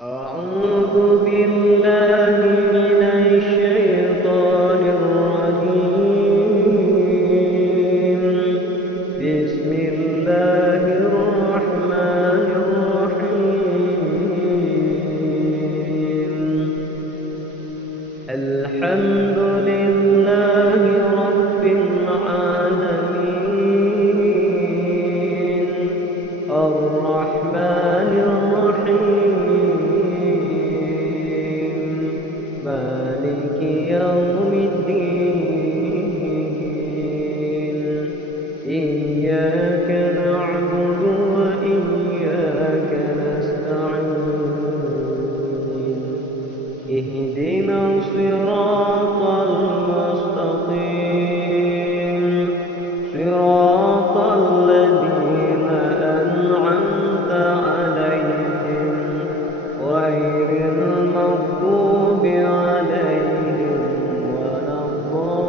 أعوذ بالله من الشيطان الرجيم. بسم الله الرحمن الرحيم. الحمد لله رب العالمين، الرحمن الرحيم، مالك يوم الدين. إياك نعبد وإياك نستعين. اهدنا الصراط المستقيم، صراط الذين أنعمت عليهم غير المغضوب عليهم ولا الضالين.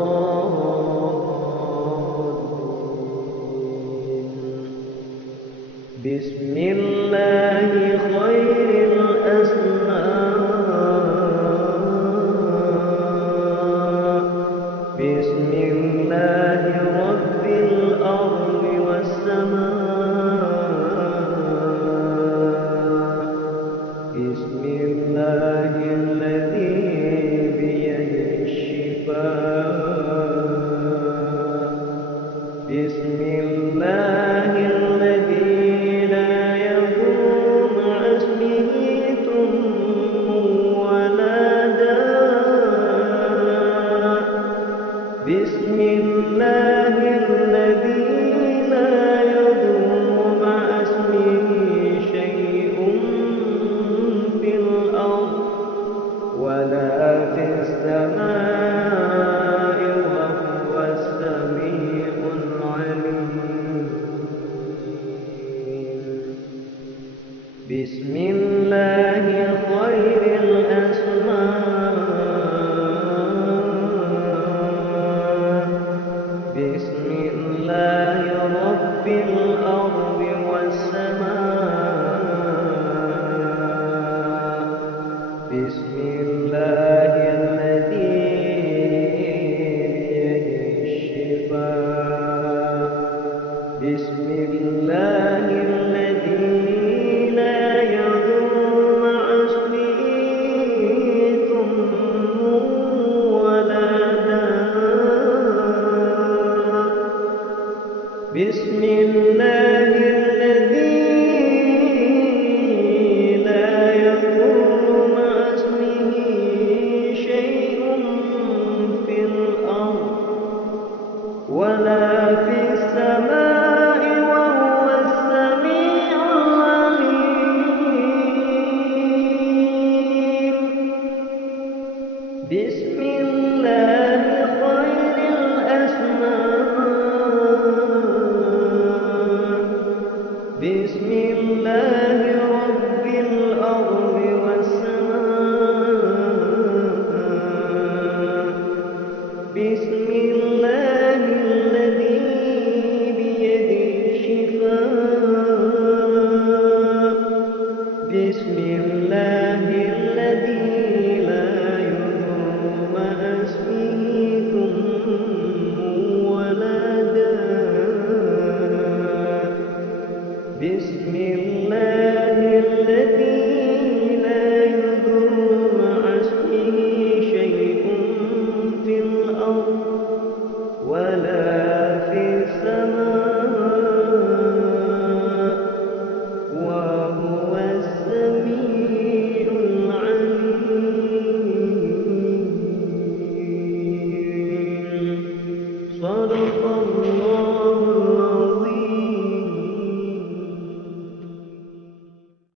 بسم الله خير الأسماء. بسم الله رب الأرض والسماء. بسم الله الذي بيده الشفاء. بسم الله الذي لا يضر مع اسمه ثم ولا داء. بسم الله الذي لا يضر مع اسمه شيء في الأرض ولا في السماء وهو السميع العليم. بسم الله خير الأسماء. بسم الله رب الأرض والسماء. بسم الله الذي بيده الشفاء. بسم الله الذي لا يضر مع اسمه ثم ولا داء. بسم الله الذي لا يضر مع اسمه شيء في الأرض ولا